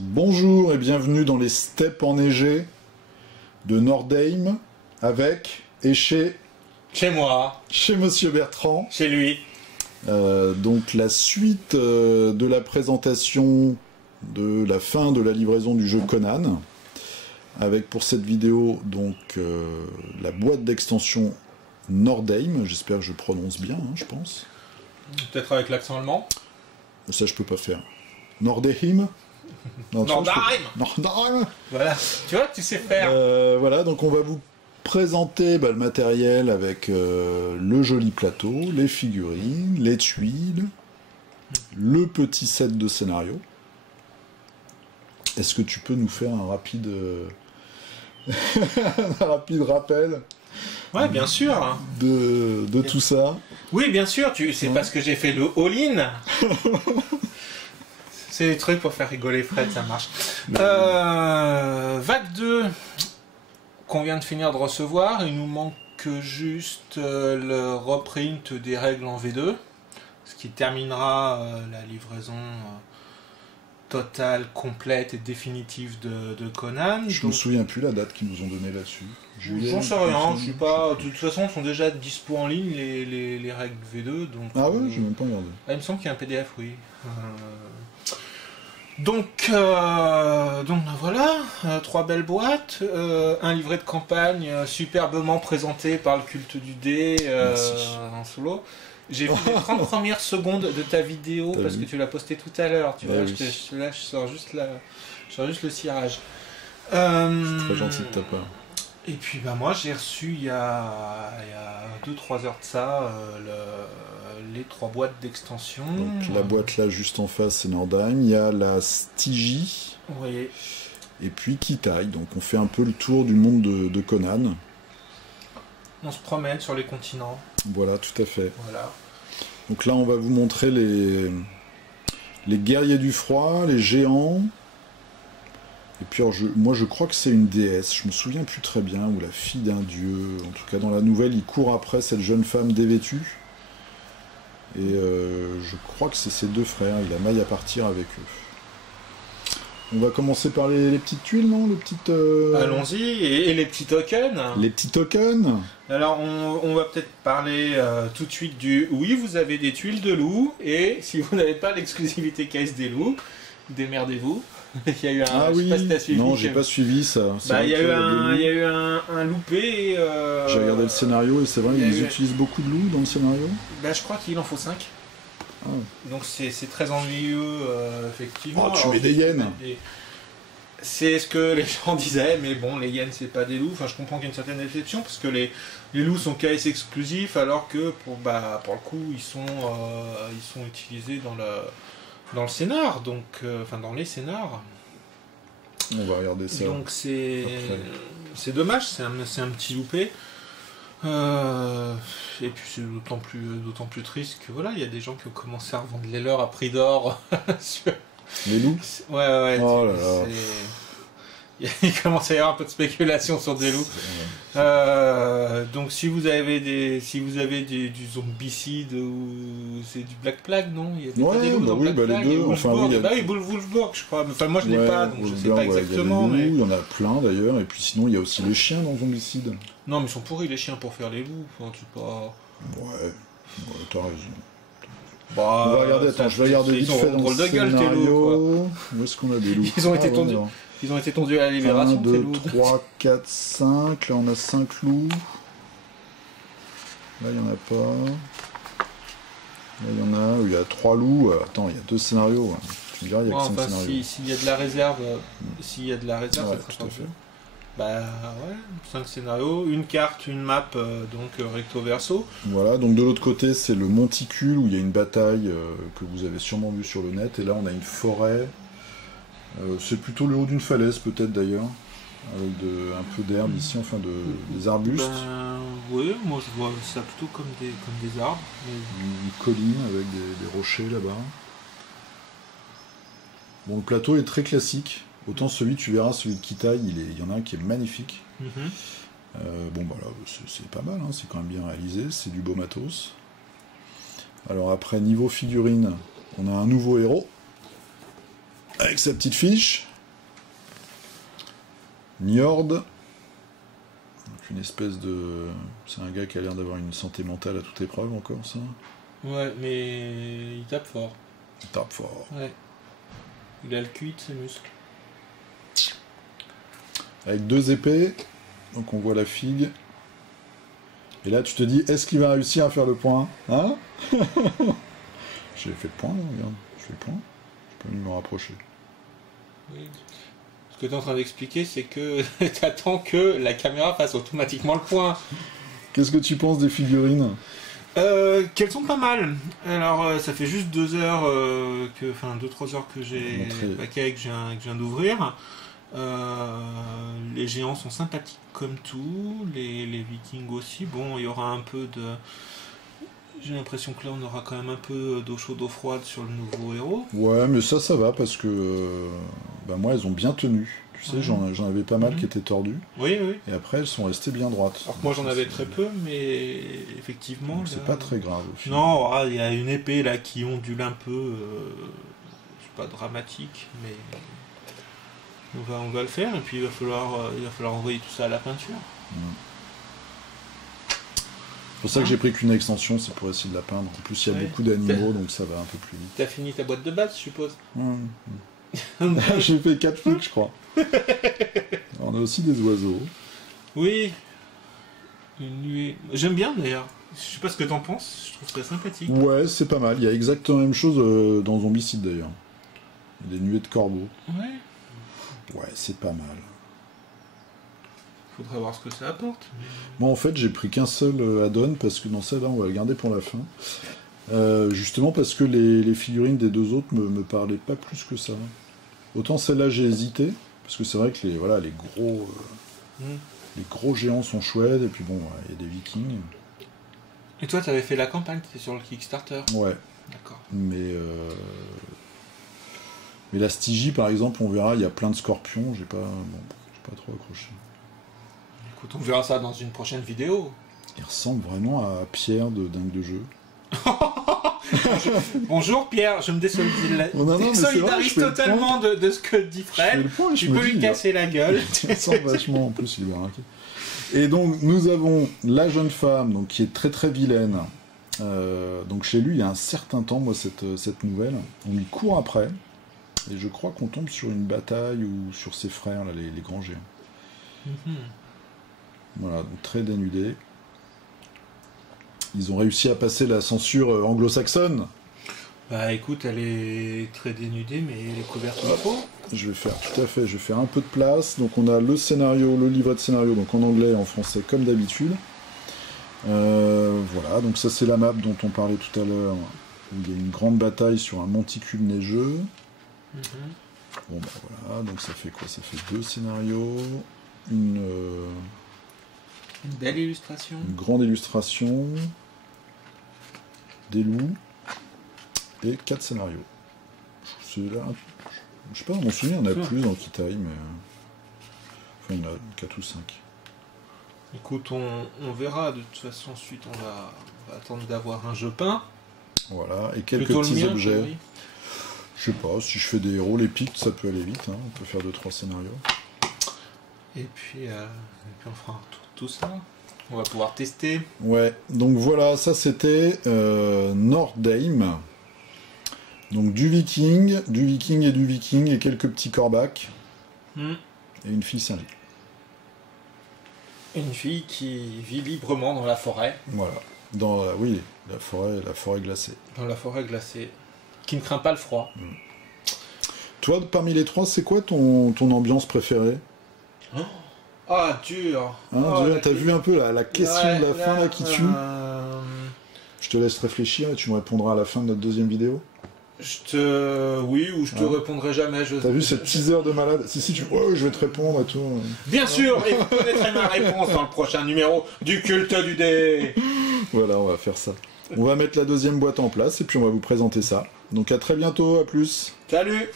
Bonjour et bienvenue dans les steppes enneigées de Nordheim avec et chez moi, chez Monsieur Bertrand. chez lui. Donc la suite de la présentation de la fin de la livraison du jeu Conan, avec pour cette vidéo donc la boîte d'extension Nordheim. J'espère que je prononce bien, je pense. Peut-être avec l'accent allemand. Ça je peux pas faire. Nordheim. Non, Nordheim. Nordheim. Voilà, tu vois, tu sais faire. Voilà, donc on va vous présenter le matériel avec le joli plateau, les figurines, les tuiles, le petit set de scénario. Est-ce que tu peux nous faire un rapide, un rapide rappel Ouais, bien sûr. de tout ça? Oui, bien sûr, c'est parce que j'ai fait le all-in. C'est des trucs pour faire rigoler Fred, ça marche. Vague 2 qu'on vient de finir de recevoir, il nous manque juste le reprint des règles en V2, ce qui terminera la livraison totale, complète et définitive de Conan. Je me souviens plus la date qu'ils nous ont donnée là-dessus. J'en sais rien, je suis pas. De toute façon, ils sont déjà dispo en ligne les règles V2. Donc, Ah ouais, j'ai même pas regardé. il me semble qu'il y a un PDF, oui. Donc voilà, 3 belles boîtes, un livret de campagne superbement présenté par le culte du dé en solo. J'ai vu les 30 premières secondes de ta vidéo parce que tu l'as posté tout à l'heure. Tu vois, là, je sors juste le cirage. C'est très gentil de ta part. Et puis moi j'ai reçu il y a 2-3 heures de ça les 3 boîtes d'extension. Donc la boîte là juste en face c'est Nordheim, il y a la Stygie, oui. Et puis Kitai, donc on fait un peu le tour du monde de Conan. On se promène sur les continents. Voilà, tout à fait. Voilà. Donc là on va vous montrer les guerriers du froid, les géants. Et puis alors, moi je crois que c'est une déesse, je me souviens plus très bien, ou la fille d'un dieu. En tout cas dans la nouvelle il court après cette jeune femme dévêtue. Et je crois que c'est ses 2 frères, il a maille à partir avec eux. On va commencer par les petites tuiles, non? Les petites, Allons-y, et les petits tokens. Les petits tokens. Alors on va peut-être parler tout de suite du... Oui, vous avez des tuiles de loup, et si vous n'avez pas l'exclusivité caisse des loups, démerdez-vous. Il y a eu un... Ah oui, non, j'ai pas suivi ça. Il y a eu un loupé. J'ai regardé le scénario et c'est vrai, ils utilisent beaucoup de loups dans le scénario. Je crois qu'il en faut 5. Ah. Donc c'est très ennuyeux, effectivement. Oh, tu mets des hyènes. C'est ce que les gens disaient, mais bon, les hyènes c'est pas des loups. Enfin, je comprends qu'il y a une certaine exception parce que les loups sont KS exclusifs, alors que pour le coup ils sont utilisés dans le scénar, donc dans les scénars. On va regarder ça. Donc c'est dommage, c'est un petit loupé. Et puis c'est d'autant plus triste que voilà, il y a des gens qui ont commencé à revendre les leurs à prix d'or sur... Les loups. Ouais. Oh là là. Il commence à y avoir un peu de spéculation sur des loups. Donc si vous avez du zombicide ou c'est du Black Plague, non? Il y avait pas des loups dans Black Plague, les deux. Enfin, oui, Wolfsburg, je crois. Enfin, moi je l'ai pas, donc je sais pas exactement. Il y en a plein d'ailleurs. Et puis sinon, il y a aussi les chiens dans Zombicide. Non, mais ils sont pourris les chiens pour faire les loups. Enfin, c'est pas... Ouais, t'as raison. Bah, on va regarder, attends, je vais regarder vite fait dans le scénario. Où est-ce qu'on a des loups? Ils ont été tondus à la Libération. 1, 2, 3, 4, 5. Là, on a 5 loups. Là, il n'y en a pas. Là, il y en a. Il y a 3 loups. Attends, il y a 2 scénarios. Tu me diras, il y a que 5 scénarios. S'il y a de la réserve, ça tout sera à fait. Bah ouais, 5 scénarios, une carte, une map, donc recto verso. Voilà, donc de l'autre côté, c'est le monticule où il y a une bataille que vous avez sûrement vue sur le net. Et là, on a une forêt. C'est plutôt le haut d'une falaise, peut-être d'ailleurs. Avec un peu d'herbe ici, enfin des arbustes. Oui, moi je vois ça plutôt comme des arbres. Mais... Une colline avec des rochers là-bas. Bon, le plateau est très classique. Autant celui de Kitai, il y en a un qui est magnifique. Bon, bah là, c'est pas mal, c'est quand même bien réalisé, c'est du beau matos. Alors après, niveau figurine, on a un nouveau héros, avec sa petite fiche. Njord. Donc une espèce de... C'est un gars qui a l'air d'avoir une santé mentale à toute épreuve encore, ça. Ouais, mais il tape fort. Il tape fort. Ouais. Il a le cuit de ses muscles. Avec 2 épées, donc on voit la figue. Et là tu te dis, est-ce qu'il va réussir à faire le point? Hein? J'ai fait le point, là, regarde. Je fais le point. Je peux même me rapprocher. Oui. Ce que tu es en train d'expliquer, c'est que tu attends que la caméra fasse automatiquement le point. Qu'est-ce que tu penses des figurines? Qu'elles sont pas mal. Alors, ça fait juste 2 heures, 2-3 heures que j'ai paquet que je viens d'ouvrir. Les géants sont sympathiques comme tout, les vikings aussi. Bon, il y aura un peu de... J'ai l'impression que là on aura quand même un peu d'eau chaude, d'eau froide sur le nouveau héros. Ouais, mais ça va parce que moi elles ont bien tenu. Tu sais, j'en avais pas mal qui étaient tordus. Oui, oui. Et après elles sont restées bien droites. Alors que moi j'en avais très peu, mais effectivement. C'est pas très grave au final. Non, il y a une épée là qui ondule un peu. C'est pas dramatique, mais on va le faire et puis il va falloir envoyer tout ça à la peinture. C'est pour ça que j'ai pris qu'une extension, c'est pour essayer de la peindre. En plus, il y a beaucoup d'animaux, donc ça va un peu plus vite. T'as fini ta boîte de base, je suppose. J'ai fait 4 flics, je crois. On a aussi des oiseaux. Oui. Une nuée. J'aime bien d'ailleurs. Je sais pas ce que t'en penses, je trouve ça sympathique. Ouais, c'est pas mal. Il y a exactement la même chose dans Zombicide d'ailleurs. Des nuées de corbeaux. Ouais. Ouais, c'est pas mal. Faudrait voir ce que ça apporte. Moi en fait j'ai pris qu'un seul add-on parce que dans celle-là on va le garder pour la fin. Justement parce que les figurines des 2 autres me parlaient pas plus que ça. Autant celle-là j'ai hésité, parce que c'est vrai que les gros géants sont chouettes, et puis bon, il y a des vikings. Et toi t'avais fait la campagne, t'étais sur le Kickstarter? Ouais. D'accord. Mais la Stygie par exemple, on verra, il y a plein de scorpions, j'ai pas trop accroché. Écoute, on verra ça dans une prochaine vidéo. Il ressemble vraiment à Pierre de Dingue de Jeu. Bonjour Pierre, je me désolidarise totalement de ce que dit Fred. Tu peux lui casser la gueule. Il ressemble vachement, en plus il est bien. Et donc nous avons la jeune femme donc, qui est très très vilaine. Donc chez lui il y a un certain temps, moi cette nouvelle, on lui court après. Et je crois qu'on tombe sur une bataille ou sur ses frères, là, les grands géants. Voilà, donc très dénudé. Ils ont réussi à passer la censure anglo-saxonne. Bah écoute, elle est très dénudée, mais elle est couverte de peau. Je vais faire un peu de place. Donc on a le scénario, le livret de scénario, donc en anglais et en français comme d'habitude. Voilà, donc ça c'est la map dont on parlait tout à l'heure, où il y a une grande bataille sur un monticule neigeux. Bon bah voilà, donc ça fait quoi? Ça fait 2 scénarios, une belle illustration. Une grande illustration, des loups et 4 scénarios. C'est là, je sais pas, on se souvient, il y en a plus dans Kitai, mais enfin il y en a 4 ou 5. Écoute, on verra, de toute façon ensuite on va attendre d'avoir un jeu peint. Voilà, et quelques petits objets. Oui. Je sais pas, si je fais des héros, les pics, ça peut aller vite, hein. On peut faire 2-3 scénarios. Et puis on fera un tour de tout ça. On va pouvoir tester. Ouais, donc voilà, ça c'était Nordheim. Donc du viking et quelques petits corbacs. Et une fille Saint-Louis. Une fille qui vit librement dans la forêt. Voilà, dans la forêt glacée. Dans la forêt glacée. Qui ne craint pas le froid. Toi, parmi les 3, c'est quoi ton ambiance préférée? Ah, dur. T'as vu un peu la question de la fin là qui tue? Je te laisse réfléchir et tu me répondras à la fin de notre deuxième vidéo. Oui, ou je te répondrai jamais. T'as vu cette teaser de malade? Si, je vais te répondre et tout. Bien sûr, et vous connaîtrez ma réponse dans le prochain numéro du culte du dé. Voilà, on va faire ça. On va mettre la deuxième boîte en place et puis on va vous présenter ça. Donc à très bientôt, à plus. Salut.